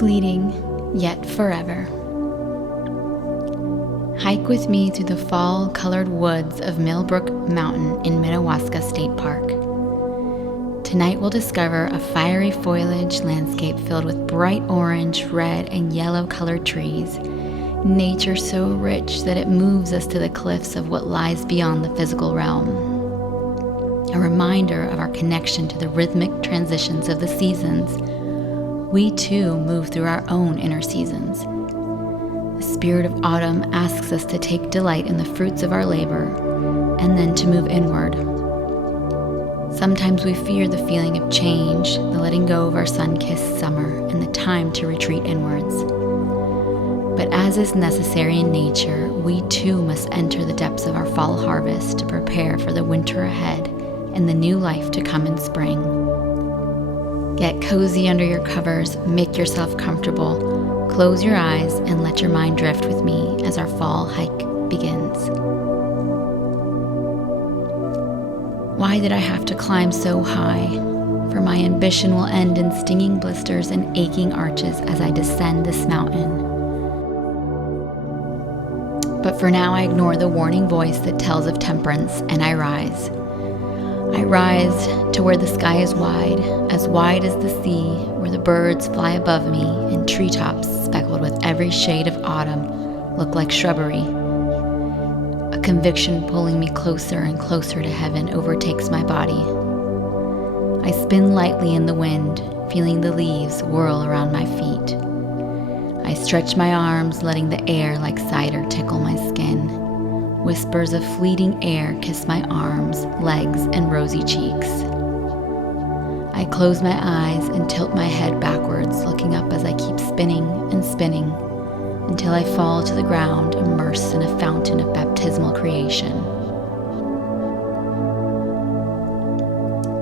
fleeting yet forever. Hike with me through the fall-colored woods of Millbrook Mountain in Minnewaska State Park. Tonight we'll discover a fiery foliage landscape filled with bright orange, red, and yellow-colored trees. Nature so rich that it moves us to the cliffs of what lies beyond the physical realm. A reminder of our connection to the rhythmic transitions of the seasons. We too move through our own inner seasons. The spirit of autumn asks us to take delight in the fruits of our labor and then to move inward. Sometimes we fear the feeling of change, the letting go of our sun-kissed summer, and the time to retreat inwards. But as is necessary in nature, we too must enter the depths of our fall harvest to prepare for the winter ahead and the new life to come in spring. Get cozy under your covers, make yourself comfortable, close your eyes, and let your mind drift with me as our fall hike begins. Why did I have to climb so high? For my ambition will end in stinging blisters and aching arches as I descend this mountain. But for now I ignore the warning voice that tells of temperance, and I rise. I rise to where the sky is wide as the sea, where the birds fly above me and treetops speckled with every shade of autumn look like shrubbery. A conviction pulling me closer and closer to heaven overtakes my body. I spin lightly in the wind, feeling the leaves whirl around my feet. I stretch my arms, letting the air like cider tickle my skin. Whispers of fleeting air kiss my arms, legs, and rosy cheeks. I close my eyes and tilt my head backwards, looking up as I keep spinning and spinning until I fall to the ground, immersed in a fountain of baptismal creation.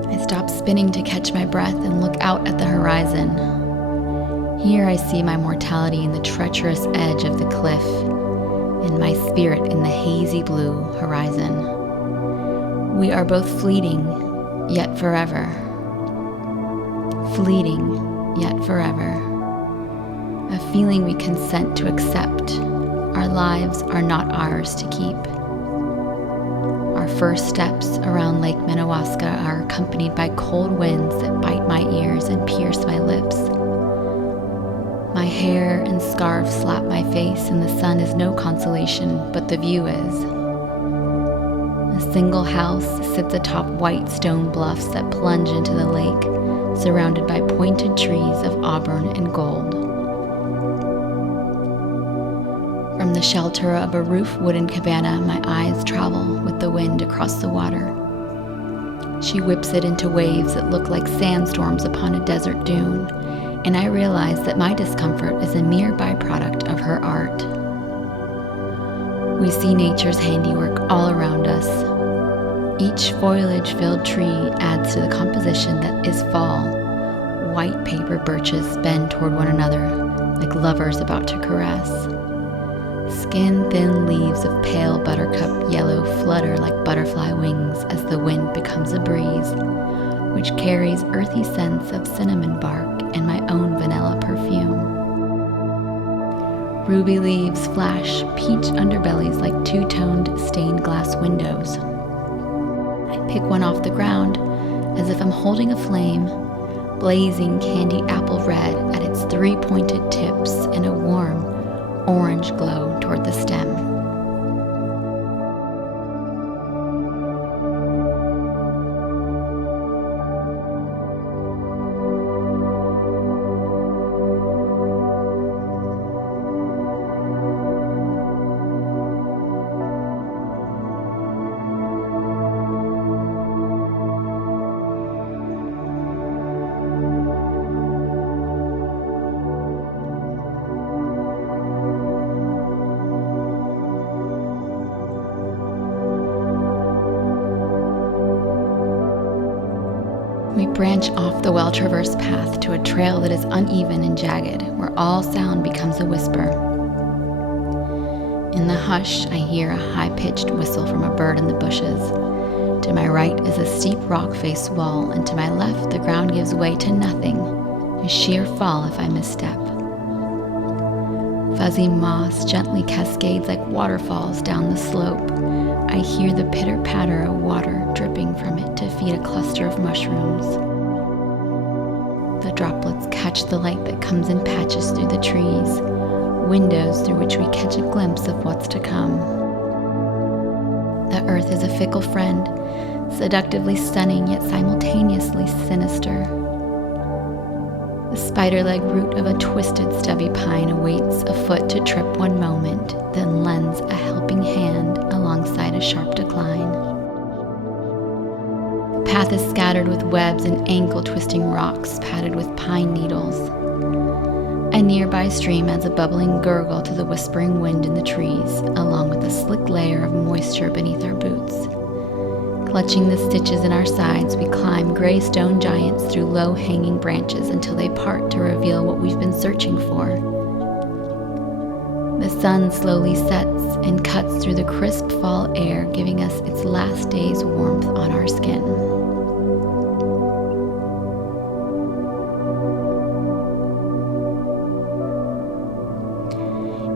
I stop spinning to catch my breath and look out at the horizon. Here I see my mortality in the treacherous edge of the cliff, and my spirit in the hazy blue horizon. We are both fleeting, yet forever. Fleeting, yet forever. A feeling we consent to accept. Our lives are not ours to keep. Our first steps around Lake Minnewaska are accompanied by cold winds that bite my ears and pierce my lips. My hair and scarf slap my face, and the sun is no consolation, but the view is. A single house sits atop white stone bluffs that plunge into the lake, surrounded by pointed trees of auburn and gold. From the shelter of a roofed wooden cabana, my eyes travel with the wind across the water. She whips it into waves that look like sandstorms upon a desert dune, and I realize that my discomfort is a mere byproduct of her art. We see nature's handiwork all around us. Each foliage-filled tree adds to the composition that is fall. White paper birches bend toward one another, like lovers about to caress. Skin-thin leaves of pale buttercup yellow flutter like butterfly wings as the wind becomes a breeze, which carries earthy scents of cinnamon bark and my own vanilla perfume. Ruby leaves flash peach underbellies like two-toned stained glass windows. I pick one off the ground as if I'm holding a flame, blazing candy apple red at its three pointed tips and a warm orange glow toward the stem. We branch off the well-traversed path to a trail that is uneven and jagged, where all sound becomes a whisper. In the hush, I hear a high-pitched whistle from a bird in the bushes. To my right is a steep rock-faced wall, and to my left the ground gives way to nothing, a sheer fall if I misstep. Fuzzy moss gently cascades like waterfalls down the slope. I hear the pitter-patter of water dripping from it to feed a cluster of mushrooms. The droplets catch the light that comes in patches through the trees, windows through which we catch a glimpse of what's to come. The earth is a fickle friend, seductively stunning yet simultaneously sinister. The spider-leg root of a twisted stubby pine awaits a foot to trip one moment, then lends a helping hand alongside a sharp decline. The path is scattered with webs and ankle-twisting rocks padded with pine needles. A nearby stream adds a bubbling gurgle to the whispering wind in the trees, along with a slick layer of moisture beneath our boots. Clutching the stitches in our sides, we climb gray stone giants through low-hanging branches until they part to reveal what we've been searching for. The sun slowly sets and cuts through the crisp fall air, giving us its last day's warmth on our skin.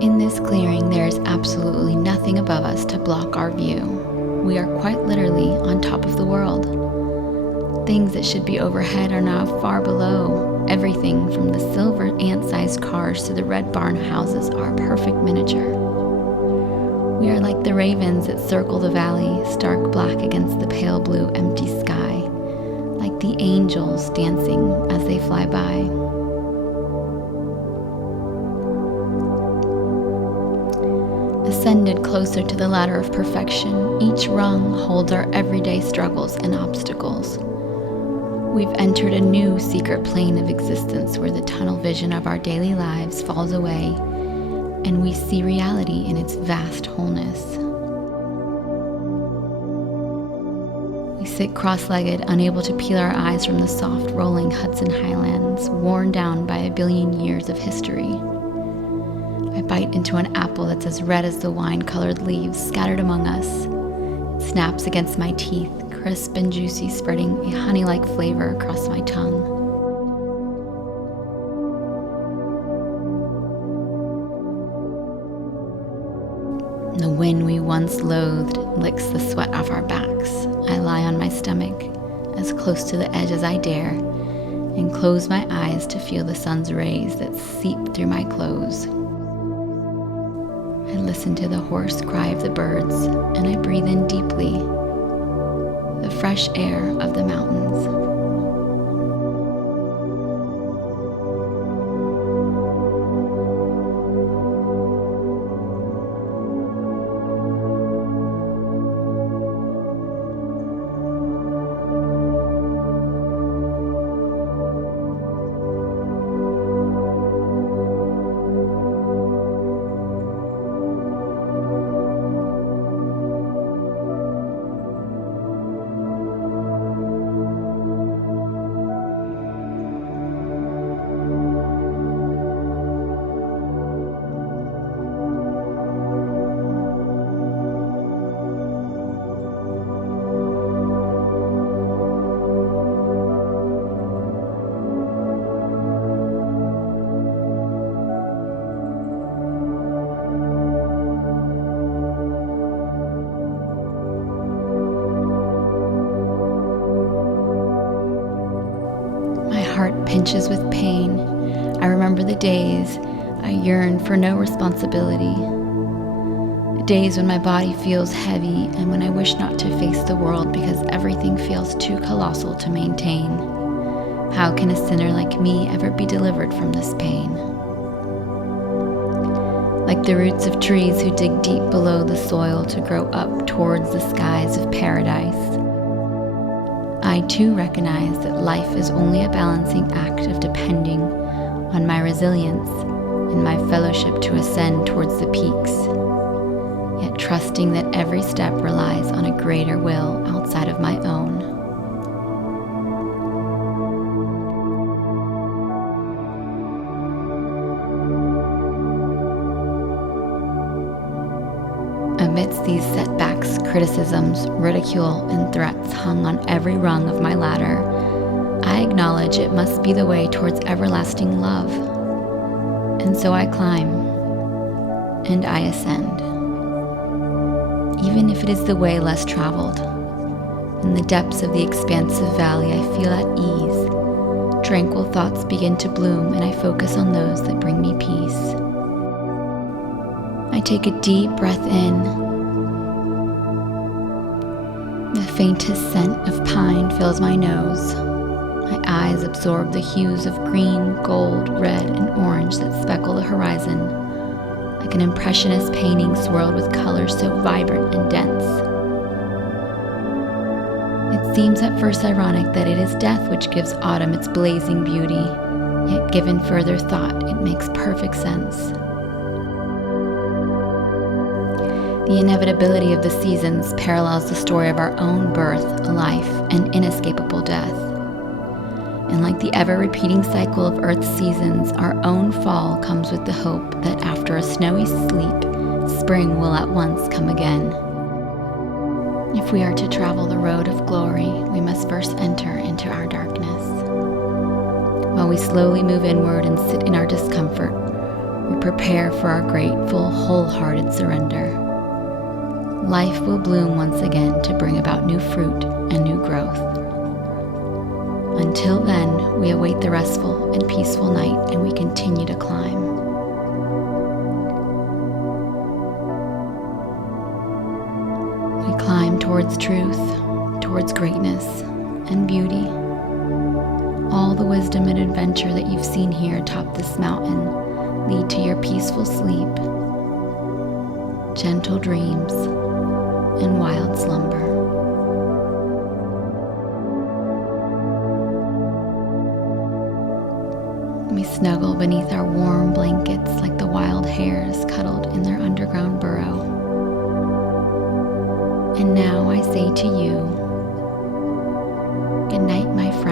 In this clearing, there is absolutely nothing above us to block our view. We are quite literally on top of the world. Things that should be overhead are now far below. Everything from the silver ant-sized cars to the red barn houses are a perfect miniature. We are like the ravens that circle the valley, stark black against the pale blue empty sky, like the angels dancing as they fly by. Ascended closer to the ladder of perfection, each rung holds our everyday struggles and obstacles. We've entered a new secret plane of existence where the tunnel vision of our daily lives falls away and we see reality in its vast wholeness. We sit cross-legged, unable to peel our eyes from the soft rolling Hudson Highlands, worn down by a billion years of history. I bite into an apple that's as red as the wine-colored leaves scattered among us. It snaps against my teeth, crisp and juicy, spreading a honey-like flavor across my tongue. The wind we once loathed licks the sweat off our backs. I lie on my stomach, as close to the edge as I dare, and close my eyes to feel the sun's rays that seep through my clothes. I listen to the hoarse cry of the birds, and I breathe in deeply the fresh air of the mountains. Heart pinches with pain. I remember the days I yearned for no responsibility. The days when my body feels heavy and when I wish not to face the world because everything feels too colossal to maintain. How can a sinner like me ever be delivered from this pain? Like the roots of trees who dig deep below the soil to grow up towards the skies of paradise, I too recognize that life is only a balancing act of depending on my resilience and my fellowship to ascend towards the peaks, yet trusting that every step relies on a greater will outside of my own. Amidst these setbacks, criticisms, ridicule, and threats hung on every rung of my ladder, I acknowledge it must be the way towards everlasting love. And so I climb, and I ascend. Even if it is the way less traveled, in the depths of the expansive valley I feel at ease. Tranquil thoughts begin to bloom, and I focus on those that bring me peace. I take a deep breath in. The faintest scent of pine fills my nose. My eyes absorb the hues of green, gold, red, and orange that speckle the horizon, like an impressionist painting swirled with colors so vibrant and dense. It seems at first ironic that it is death which gives autumn its blazing beauty, yet given further thought, it makes perfect sense. The inevitability of the seasons parallels the story of our own birth, life, and inescapable death. And like the ever-repeating cycle of Earth's seasons, our own fall comes with the hope that after a snowy sleep, spring will at once come again. If we are to travel the road of glory, we must first enter into our darkness. While we slowly move inward and sit in our discomfort, we prepare for our grateful, wholehearted surrender. Life will bloom once again to bring about new fruit and new growth. Until then, we await the restful and peaceful night, and we continue to climb. We climb towards truth, towards greatness and beauty. All the wisdom and adventure that you've seen here atop this mountain lead to your peaceful sleep, gentle dreams, and wild slumber. We snuggle beneath our warm blankets like the wild hares cuddled in their underground burrow. And now I say to you, good night, my friend.